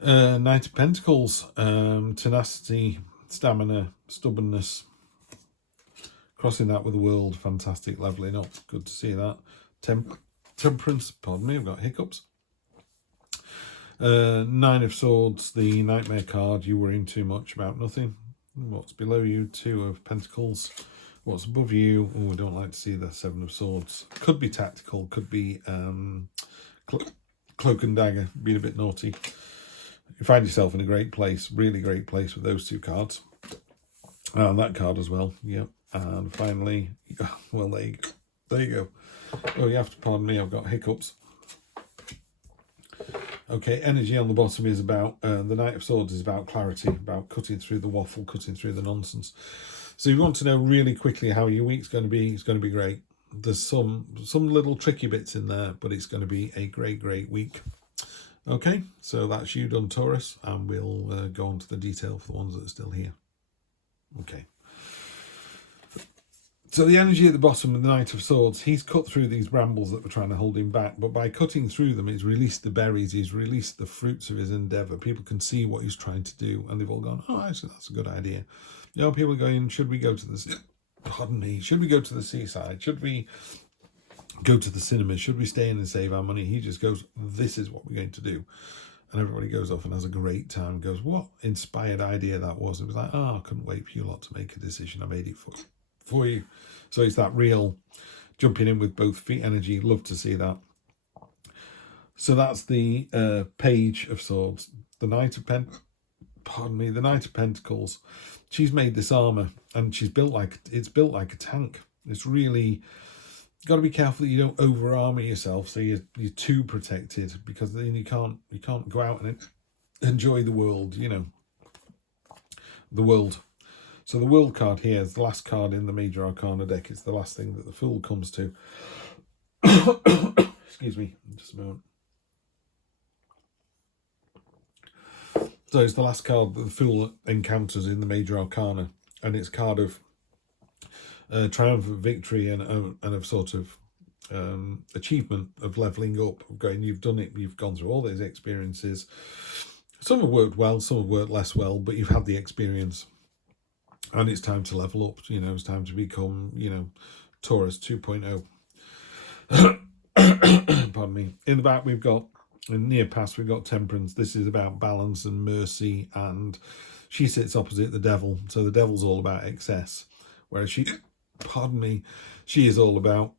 Knight of Pentacles, tenacity, stamina, stubbornness. Crossing that with the world, fantastic, leveling up. Good to see that. Temperance, pardon me, I've got hiccups. Nine of Swords, the Nightmare card. You worrying too much about nothing. What's below you? Two of Pentacles. What's above you? Oh, we don't like to see the Seven of Swords. Could be tactical, could be cloak and dagger, being a bit naughty. You find yourself in a great place, really great place with those two cards. And that card as well, yep. And finally, well, there you go. Oh, you have to pardon me, I've got hiccups. Okay, energy on the bottom is about, the Knight of Swords is about clarity, about cutting through the waffle, cutting through the nonsense. So if you want to know really quickly how your week's going to be, it's going to be great. There's some little tricky bits in there, but it's going to be a great, great week. Okay, so that's you done, Taurus, and we'll go on to the detail for the ones that are still here. Okay. So the energy at the bottom of the Knight of Swords, he's cut through these brambles that were trying to hold him back, but by cutting through them, he's released the berries, he's released the fruits of his endeavour. People can see what he's trying to do, and they've all gone, oh, actually, that's a good idea. You know, people are going, should we go to the, pardon me, should we go to the seaside? Should we go to the cinema? Should we stay in and save our money? He just goes, this is what we're going to do. And everybody goes off and has a great time. Goes, what inspired idea that was. It was like, oh, I couldn't wait for you lot to make a decision. I made it for you. So it's that real jumping in with both feet energy. Love to see that. So that's the Page of Swords. The Knight of the Knight of Pentacles. She's made this armor, and it's built like a tank. It's really got to be careful that you don't over armor yourself, so you're too protected, because then you can't go out and enjoy the world. You know, the world. So the World card here is the last card in the Major Arcana deck. It's the last thing that the Fool comes to. Excuse me, just a moment. So it's the last card that the Fool encounters in the Major Arcana, and it's a card of triumphant victory and of sort of achievement, of leveling up, of going, you've done it, you've gone through all those experiences. Some have worked well, some have worked less well, but you've had the experience. And it's time to level up, you know, it's time to become, you know, Taurus 2.0. Pardon me. In the back, we've got, in near past, we've got Temperance. This is about balance and mercy, and she sits opposite the Devil. So the Devil's all about excess, whereas she, pardon me, she is all about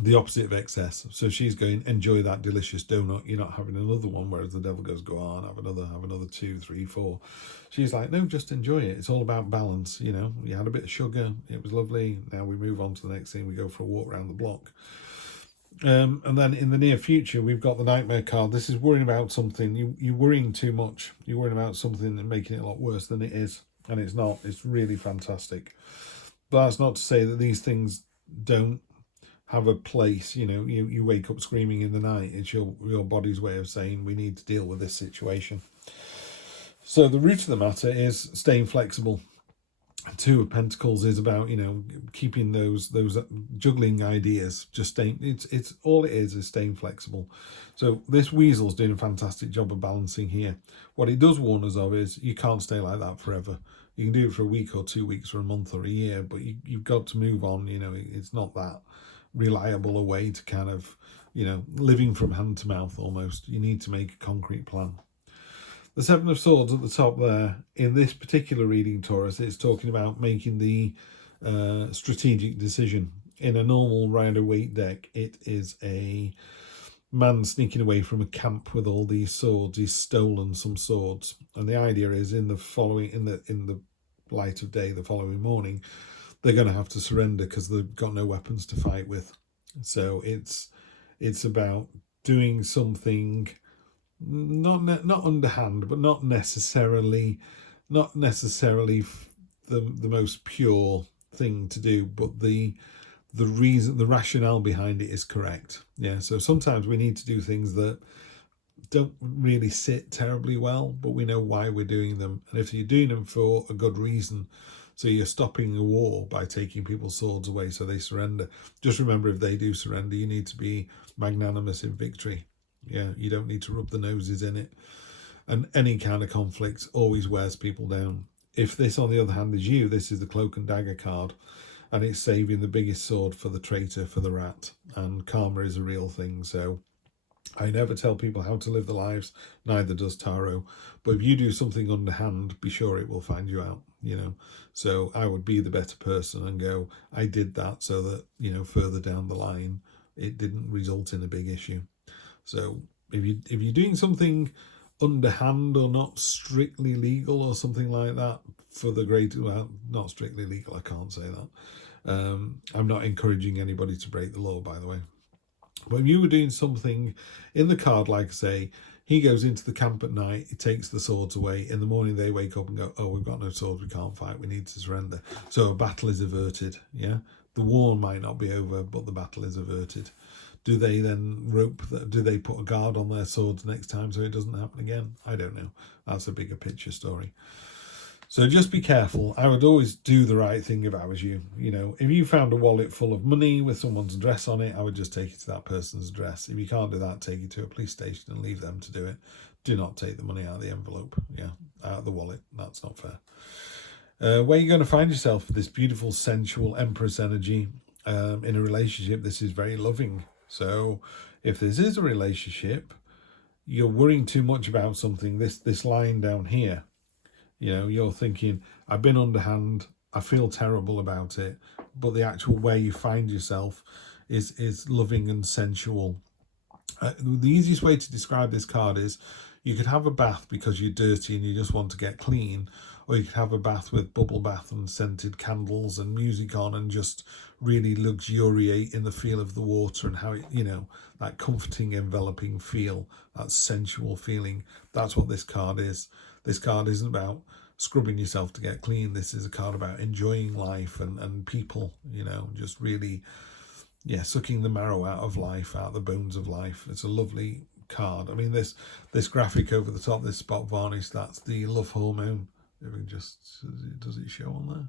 the opposite of excess. So she's going, enjoy that delicious donut, you're not having another one, whereas the Devil goes, go on, have another 2, 3, 4. She's like, no, just enjoy it. It's all about balance. You know, you had a bit of sugar, it was lovely, now we move on to the next thing, we go for a walk around the block. And then in the near future, we've got the Nightmare card. This is worrying about something. You're worrying too much. You're worrying about something and making it a lot worse than it is, and it's not. It's really fantastic. But that's not to say that these things don't have a place. You know, you wake up screaming in the night. It's your body's way of saying, we need to deal with this situation. So the root of the matter is staying flexible. Two of Pentacles is about, you know, keeping those juggling ideas, just staying, it's all it is staying flexible. So this Weasel's doing a fantastic job of balancing here. What it does warn us of is you can't stay like that forever. You can do it for a week or 2 weeks or a month or a year, but you've got to move on. You know, it's not that reliable a way to kind of, you know, living from hand to mouth almost. You need to make a concrete plan. The Seven of Swords at the top there, in this particular reading, Taurus, it's talking about making the strategic decision. In a normal Rider-Waite deck, it is a man sneaking away from a camp with all these swords. He's stolen some swords, and the idea is in the light of day the following morning, they're going to have to surrender because they've got no weapons to fight with. So it's about doing something not underhand, but not necessarily the most pure thing to do, but the rationale behind it is correct. Yeah, so sometimes we need to do things that don't really sit terribly well, but we know why we're doing them, and if you're doing them for a good reason, so you're stopping a war by taking people's swords away so they surrender, just remember, if they do surrender, you need to be magnanimous in victory. Yeah, you don't need to rub the noses in it. And any kind of conflict always wears people down. If this, on the other hand, is you, this is the Cloak and Dagger card, and it's saving the biggest sword for the traitor, for the rat. And karma is a real thing. So I never tell people how to live their lives, neither does tarot. But if you do something underhand, be sure it will find you out, you know. So I would be the better person and go, I did that so that, you know, further down the line, it didn't result in a big issue. So if you're doing something underhand or not strictly legal or something like that, for the greater, well, not strictly legal, I can't say that. I'm not encouraging anybody to break the law, by the way. But if you were doing something in the card, like I say, he goes into the camp at night, he takes the swords away. In the morning, they wake up and go, oh, we've got no swords, we can't fight, we need to surrender. So a battle is averted, yeah? The war might not be over, but the battle is averted. Do they then do they put a guard on their swords next time so it doesn't happen again? I don't know. That's a bigger picture story. So just be careful. I would always do the right thing if I was you. You know, if you found a wallet full of money with someone's address on it, I would just take it to that person's address. If you can't do that, take it to a police station and leave them to do it. Do not take the money out of the envelope, out of the wallet. That's not fair. Where you're going to find yourself, this beautiful, sensual Empress energy in a relationship, this is very loving. So if this is a relationship, you're worrying too much about something, this line down here, you know, you're thinking, I've been underhand, I feel terrible about it, but the actual way you find yourself is loving and sensual. The easiest way to describe this card is you could have a bath because you're dirty and you just want to get clean, or you could have a bath with bubble bath and scented candles and music on and just really luxuriate in the feel of the water and how it, you know, that comforting, enveloping feel, that sensual feeling. That's what this card is. This card isn't about scrubbing yourself to get clean. This is a card about enjoying life and people, you know, just really, sucking the marrow out of life, out of the bones of life. It's a lovely card. I mean, this graphic over the top, this spot varnish, that's the love hormone. If we just, does it show on there?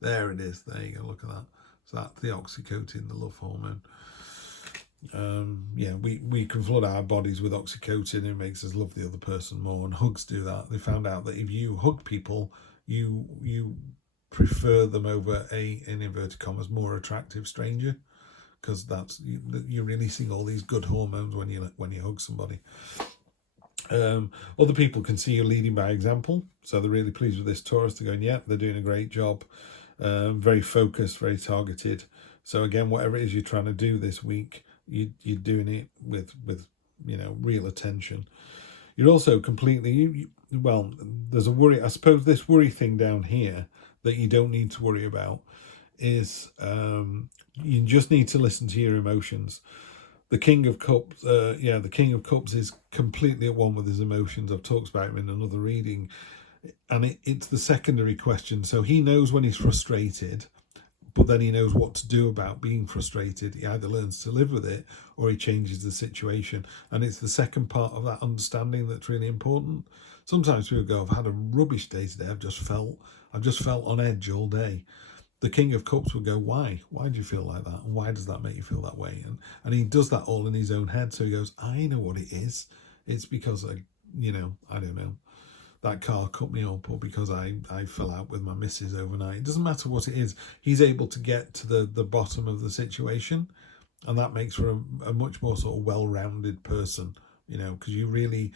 There it is. There you go. Look at that. So that's the oxytocin, the love hormone. We can flood our bodies with oxytocin. It makes us love the other person more, and hugs do that. They found out that if you hug people, you prefer them over in inverted commas, more attractive stranger, because you're releasing all these good hormones when you hug somebody. Other people can see you leading by example, so they're really pleased with this Taurus. They're going, yeah, they're doing a great job. Very focused, very targeted. So again, whatever it is you're trying to do this week, you're doing it with real attention. You're also completely, there's a worry. I suppose this worry thing down here that you don't need to worry about is you just need to listen to your emotions. The King of Cups, the King of Cups is completely at one with his emotions. I've talked about him in another reading, and it's the secondary question. So he knows when he's frustrated, but then he knows what to do about being frustrated. He either learns to live with it or he changes the situation. And it's the second part of that understanding that's really important. Sometimes people go, I've had a rubbish day today. I've just felt on edge all day. The King of Cups would go, why? Why do you feel like that? And why does that make you feel that way? And he does that all in his own head. So he goes, I know what it is. It's because I don't know, that car cut me up, or because I fell out with my missus overnight. It doesn't matter what it is. He's able to get to the bottom of the situation, and that makes for a much more sort of well-rounded person, because you're really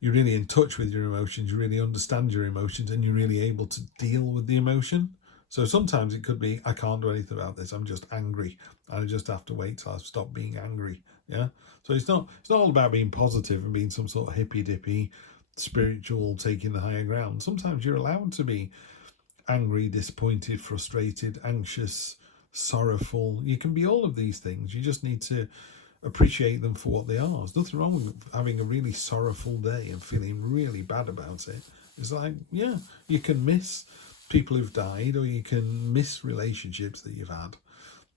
in touch with your emotions, you really understand your emotions, and you're really able to deal with the emotion. So sometimes it could be, I can't do anything about this, I'm just angry, and I just have to wait till I stop being angry. Yeah. So it's not all about being positive and being some sort of hippy-dippy spiritual, taking the higher ground. Sometimes you're allowed to be angry, disappointed, frustrated, anxious, sorrowful. You can be all of these things. You just need to appreciate them for what they are. There's nothing wrong with having a really sorrowful day and feeling really bad about it. It's like, yeah, you can miss people who've died, or you can miss relationships that you've had,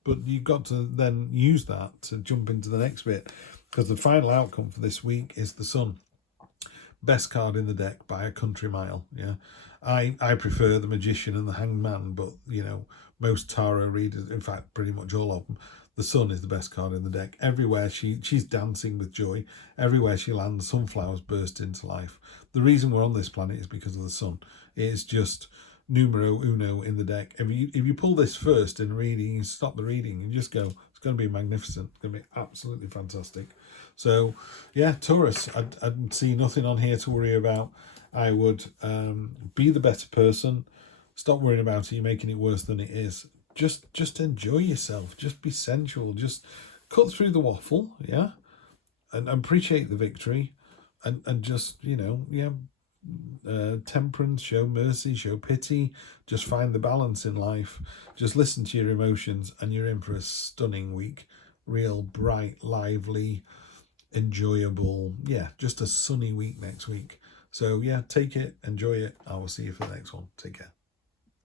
but you've got to then use that to jump into the next bit, because the final outcome for this week is the Sun. Best card in the deck by a country mile. Yeah, I prefer the Magician and the Hanged Man, but most tarot readers, in fact pretty much all of them, The Sun is the best card in the deck. Everywhere she's dancing with joy. Everywhere she lands, sunflowers burst into life. The reason we're on this planet is because of the Sun. It's just numero uno in the deck. If you pull this first in reading, you stop the reading and just go, it's going to be magnificent. It's going to be absolutely fantastic. So yeah, Taurus, I'd see nothing on here to worry about. I would be the better person. Stop worrying about it. You're making it worse than it is. Just enjoy yourself. Just be sensual. Just cut through the waffle, yeah, and appreciate the victory, and just, you know, yeah, temperance, show mercy, show pity. Just find the balance in life. Just listen to your emotions, and you're in for a stunning week. Real bright, lively, enjoyable. Yeah, just a sunny week next week. So yeah, take it, enjoy it. I will see you for the next one. Take care.